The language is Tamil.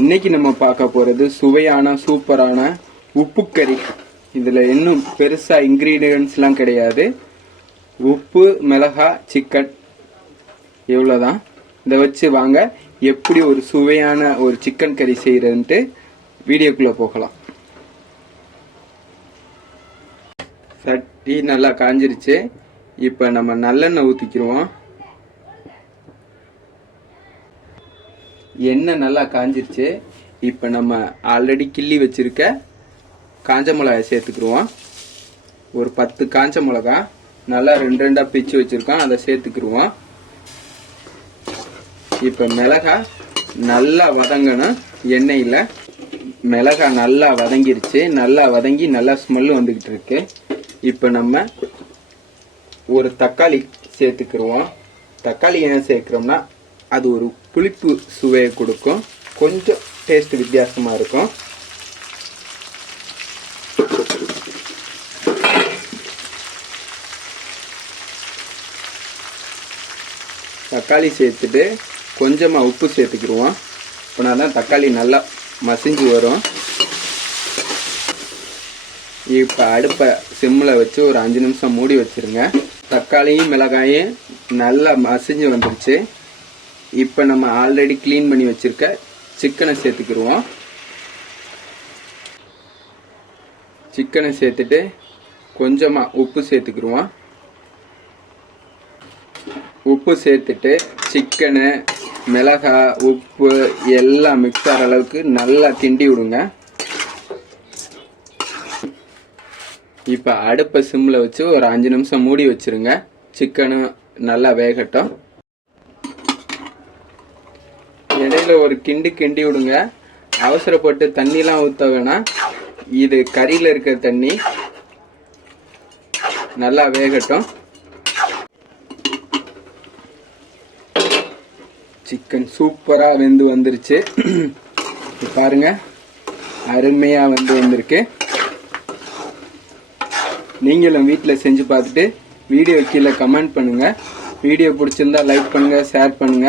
இன்னைக்கு நம்ம பார்க்க போறது சுவையான சூப்பரான உப்பு கறி இதுல இன்னும் பெருசா இன்கிரீடியன்ஸ்லாம் கிடையாது. உப்பு மிளகா சிக்கன் இவ்வளோதான் இதை வச்சு வாங்க. எப்படி ஒரு சுவையான ஒரு சிக்கன் கறி செய்யறதுன்ட்டு வீடியோக்குள்ள போகலாம். சட்டி நல்லா காஞ்சிருச்சு. இப்போ நம்ம நல்லெண்ணெய் ஊற்றிக்கிருவோம் எண்ணெய் நல்லா காஞ்சிருச்சு. இப்போ நம்ம ஆல்ரெடி கிள்ளி வச்சுருக்க காஞ்ச மிளகாய் சேர்த்துக்கிருவோம். ஒரு பத்து காஞ்ச மிளகா நல்லா ரெண்டு ரெண்டாக பிச்சு வச்சுருக்கோம். அதை சேர்த்துக்கிருவோம். இப்போ மிளகா நல்லா வதங்கணும். எண்ணெயில் மிளகா நல்லா வதங்கிருச்சு. நல்லா வதங்கி நல்லா ஸ்மெல் வந்துக்கிட்டு இருக்கு. இப்போ நம்ம ஒரு தக்காளி சேர்த்துக்கிருவோம். தக்காளி ஏன் சேர்க்குறோம்னா அது ஒரு புளிப்பு சுவையை கொடுக்கும். கொஞ்சம் டேஸ்ட் வித்தியாசமாக இருக்கும். தக்காளி சேர்த்துட்டு கொஞ்சமாக உப்பு சேர்த்துக்கிடுவோம். அப்படின்னா தான் தக்காளி நல்லா மசிஞ்சு வரும். இப்போ அடுப்பை சிம்மில் வச்சு ஒரு அஞ்சு நிமிஷம் மூடி வச்சுருங்க. தக்காளியும் மிளகாயும் நல்லா மசிஞ்சு வந்துருச்சு. இப்போ நம்ம ஆல்ரெடி க்ளீன் பண்ணி வச்சுருக்க சிக்கனை சேர்த்துக்கிருவோம். சிக்கனை சேர்த்துட்டு கொஞ்சமாக உப்பு சேர்த்துக்கிடுவோம் உப்பு சேர்த்துட்டு சிக்கனு மிளகா உப்பு எல்லாம் மிக்ஸ் ஆகிற அளவுக்கு நல்லா கிண்டி விடுங்க. இப்போ அடுப்பை சிம்மில் வச்சு ஒரு அஞ்சு நிமிஷம் மூடி வச்சுருங்க. சிக்கனு நல்லா வேகட்டும். இடையில ஒரு கிண்டு கிண்டி விடுங்க. அவசரப்பட்டு தண்ணிலாம் ஊற்ற வேணாம். இது கறியில் இருக்கிற தண்ணி. நல்லா வேகட்டும். சிக்கன் சூப்பராக வெந்து வந்துருச்சு. பாருங்க. அருமையாக வந்து வந்திருக்கு. நீங்களும் வீட்டில் செஞ்சு பார்த்துட்டு வீடியோ கீழே கமெண்ட் பண்ணுங்க. வீடியோ பிடிச்சிருந்தா லைக் பண்ணுங்க ஷேர் பண்ணுங்க.